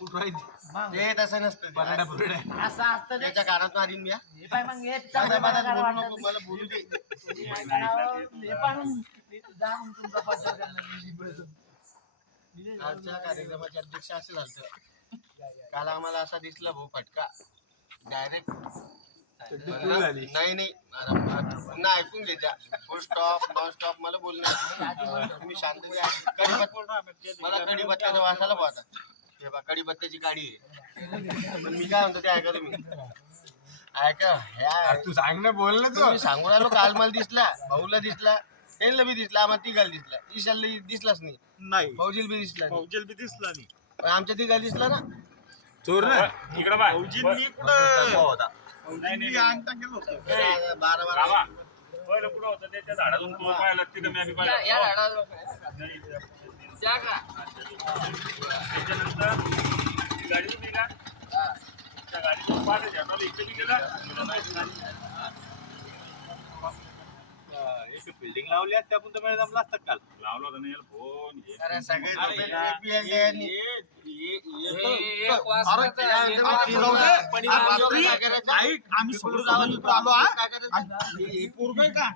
ते तसं नसतं बराडा बुरडा असं असतं ते. त्याच्या कानात मारीन मी हा. हे पाय मग हे माझ्या चांगलं मनात मला बोलू वाटतं नको मला बोलू दे. तुम्ही ऐका ना, हे पण जा मग तुमचा प्रचार करणार मी बळजबरी. मी आजच्या कार्यक्रमाचे अध्यक्ष असे झालं काल आम्हाला असा दिसला भाऊ फटका. डायरेक्ट. नाही नाही. अरे, पुन्हा ऐकून घ्यायच्या फुल स्टॉप नॉन स्टॉप मला बोलणार तुम्ही शांत. कढीपत्ता मला कढीपत्त्याचा वासाला पोहता हे बा कढीपत्त्याची गाडी आहे. पण मी काय म्हणतो ते ऐका तुम्ही. ऐका ह्या अरे तू सांग ना बोल ना तू. तुम्ही सांगून आलो काल मला दिसला भाऊला दिसला त्यांना बी दिसला आम्हाला तिघाला दिसला. ईशाला दिसलाच नाही. नाही. भाऊजीला बी दिसला नाही. भाऊजेल बी दिसला नाही. पण आमच्या तिघाला दिसला ना. चोर ना. इकडं बाय भाऊजींनी कुठं अंगठा होतो. बारा बारा बारा. बाबा पहिलं कुठं होतं ते? त्या झाडातून तू पाहिलं तिथं मी आम्ही पाहिलं. त्याच्यानंतर ती गाडी होती का त्या गाडीतून पाहिलं झेंडाला इकडे बी गेला एक बिल्डिंग लावली असते आपण तर जमला असतं काल लावला होता नाही याला फोन हे. अरे सगळे अरे झोपेल, यार, APL द्यायनी. रात्री ऐक आम्ही सगळं जाऊन इकडं आलो हा काय करायचं? आणि हे पोरगं आहे का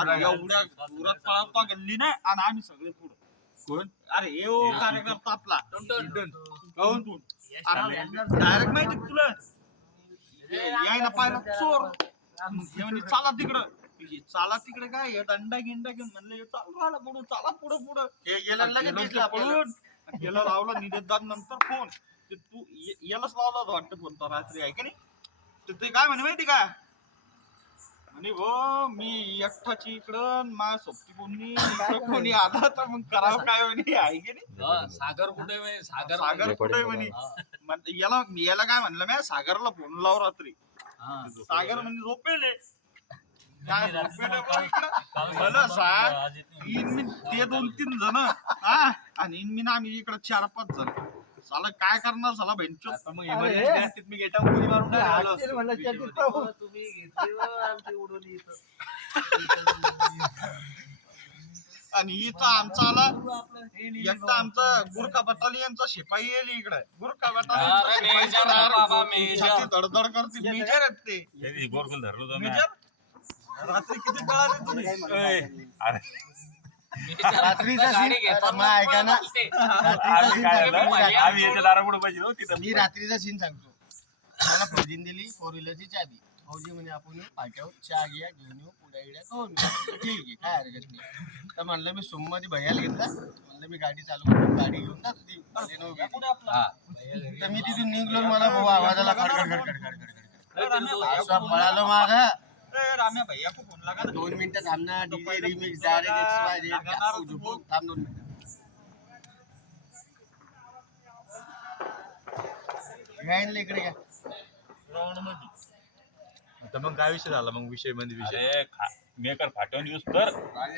अरे एवढ्या जोरात पळावता गल्ली ना आणि आम्ही सगळे पुढं कोण अरे हे ओ कार्यकर्ता आपला काहून तू डायरेक्ट माहिती का तुला हे यायला पाहिलं. चोर. हे म्हणे चाला तिकडं. हे चाला तिकडे काय? हे दंडा गिंडा घेऊन म्हणलं हे चालू राहिला पुढं चाला पुढं पुढं. हे गेलं लगेच गेलो दिसलं ते आपल्याला. पळून. गेला लावला निवेदन नंतर फोन. ते तू ये- यालाच लावला होता वाटतं फोन तर रात्री आहे का नाही? तर ते काय म्हणे माहिती का? म्हणे भो मी एकटाची इकडं मा सोबती कोणी कोणी आला तर मग करावं काय म्हणे? आहे की नाही? सागर कुठे आहे? सागर सागर कुठे म्हणे? याला याला काय म्हणलं मी? सागरला फोन लाव रात्री. हा. सागर म्हणजे झोपेले. काय झोपेले बा इकडं? मला सांग? इन मी ते दोन तीन जण. हा? आणि इन मी ना आम्ही इकडे चार पाच जण. साला काय करणार साला भेंचो मग emergency असतीत मी गेटावर उडी मारून काय आलो हातील असतो. म्हणलं चटीत पाहू. तुम्ही घेतली व आमची उडवली इथं. आणि इथं आमचा आला एकटा आमचा गुरखा बटालियनचा शिपाई येईल इकडे. गुरखा अरे मेजर आहे बाबा, मेजर. बटालियन धडधड करते मेजर? आहेत ते. हे धरलं होतं. मेजर? रात्री किती कळाले तुम्ही? अरे. रात्रीचा ऐका ना. सांगतो? मी रात्री- आम्ही याच्या दारापुढे पाहिजे मी सीन सांगतो. मला फौजीन दिली फोर व्हीलरची चाबी फौजी म्हणे आपण येऊ पाट्यावर चहा घ्या घेऊन येऊ पुड्या इड्या खाऊन येऊ. ठीक आहे काय हरकत नाही. तर म्हणलं मी सोममध्ये भैयाला घेतला म्हणलं मी गाडी चालू करतो गाडी घेऊन जातो ती भैयाने उभी केली. हा. तर मी तिथून निघलो आणि मला भाऊ आवाजाला खडखड खडखड खडखड खडखड. असं पळालो माग. राम्या भैया को फोन लगा ना. दोन मिनिटं थांबना DJ remix direct X Y थांब दोन मिनिटं. इकडे घ्या आता मग काय विषय झाला? मग विषयमध्ये विषय. अरे खा- मेकर फाटवून यूज तर.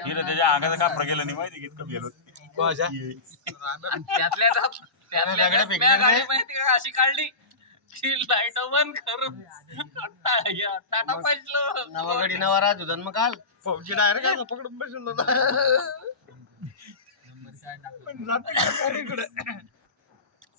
तिला त्याच्या अंगाचं कापड गेलं नाही माहिती कितकं गेलो कोणाच्या? त्यातल्या त्यात- त्यात. माहिती का? अशी काढली. की लाइट बंद करून टाटा नवा गडी नवा राज होता ना मग काल फौजी डायरेक्ट पकडून होता. पण जाते का इकडे?